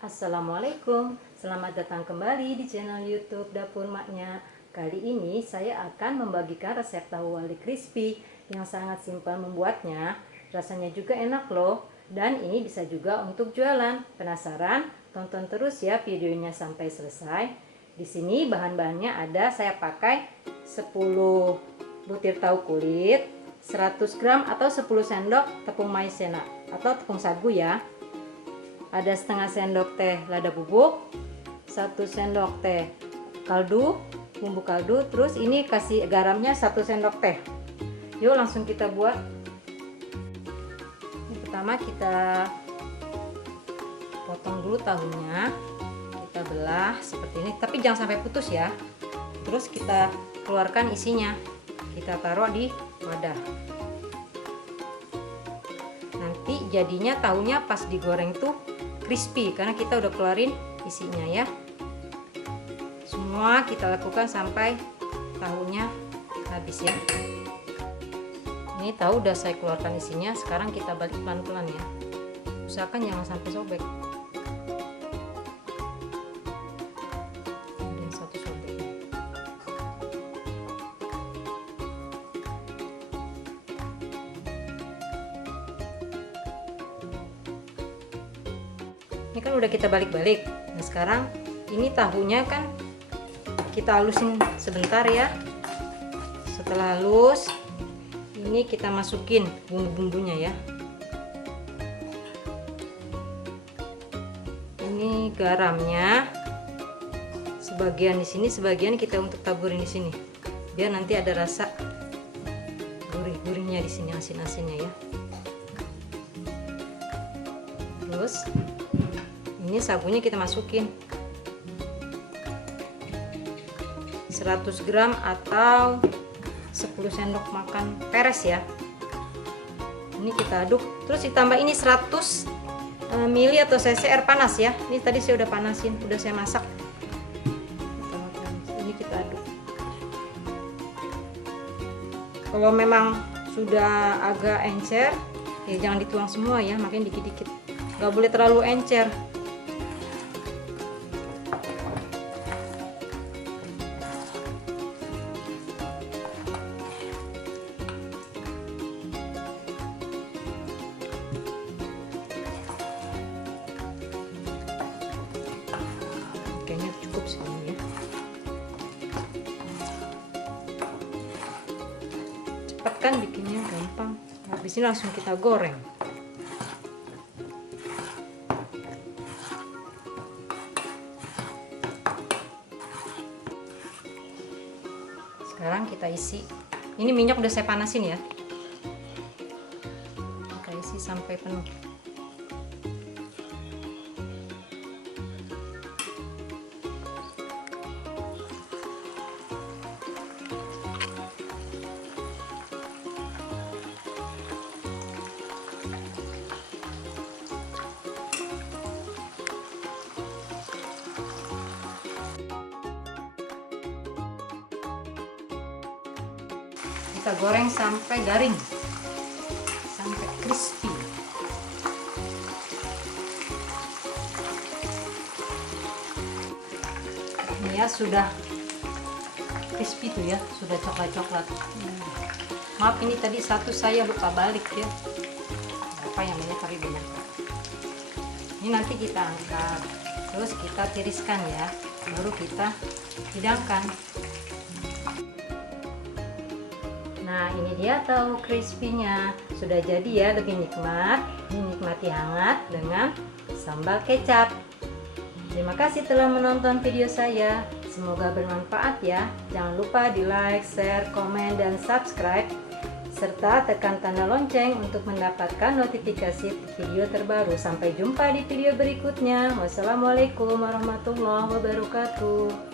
Assalamualaikum, selamat datang kembali di channel YouTube Dapur Maknya. Kali ini saya akan membagikan resep tahu wali crispy yang sangat simpel membuatnya. Rasanya juga enak loh, dan ini bisa juga untuk jualan. Penasaran? Tonton terus ya videonya sampai selesai. Di sini bahan-bahannya ada, saya pakai 10 butir tahu kulit, 100 gram atau 10 sendok tepung maizena atau tepung sagu ya. Ada setengah sendok teh lada bubuk, 1 sendok teh kaldu, bumbu kaldu, terus ini kasih garamnya 1 sendok teh. Yuk langsung kita buat. Ini pertama kita potong dulu tahunya, kita belah seperti ini, tapi jangan sampai putus ya. Terus kita keluarkan isinya, kita taruh di wadah. Nanti jadinya tahunya pas digoreng tuh crispy karena kita udah keluarin isinya ya. Semua kita lakukan sampai tahunya habis ya. Ini tahu udah saya keluarkan isinya, sekarang kita balik pelan-pelan ya. Usahakan jangan sampai sobek. Ada yang satu sobek. Ini kan udah kita balik-balik. Nah sekarang ini tahunya kan kita halusin sebentar ya. Setelah halus, ini kita masukin bumbu-bumbunya ya. Ini garamnya sebagian di sini, sebagian kita untuk taburin di sini. Biar nanti ada rasa gurih-gurihnya di sini, asin-asinnya ya. Terus ini sagunya kita masukin 100 gram atau 10 sendok makan peres ya. Ini kita aduk, terus ditambah ini 100 ml atau cc air panas ya. Ini tadi saya udah panasin, udah saya masak. Ini kita aduk. Kalau memang sudah agak encer ya jangan dituang semua ya, makin dikit-dikit, nggak boleh terlalu encer. Kayaknya cukup sih ya. Cepat kan bikinnya, gampang. Habis ini langsung kita goreng. Sekarang kita isi. Ini minyak udah saya panasin ya. Kita isi sampai penuh. Kita goreng sampai garing, sampai crispy. Ini ya sudah crispy tuh ya, sudah coklat-coklat. Maaf ini tadi satu saya lupa balik ya. Apa yang banyak tapi banyak. Ini nanti kita angkat, terus kita tiriskan ya, baru kita hidangkan. Nah ini dia tahu crispy-nya. Sudah jadi ya, lebih nikmat. Dinikmati hangat dengan sambal kecap. Terima kasih telah menonton video saya. Semoga bermanfaat ya. Jangan lupa di like, share, komen, dan subscribe. Serta tekan tanda lonceng untuk mendapatkan notifikasi video terbaru. Sampai jumpa di video berikutnya. Wassalamualaikum warahmatullahi wabarakatuh.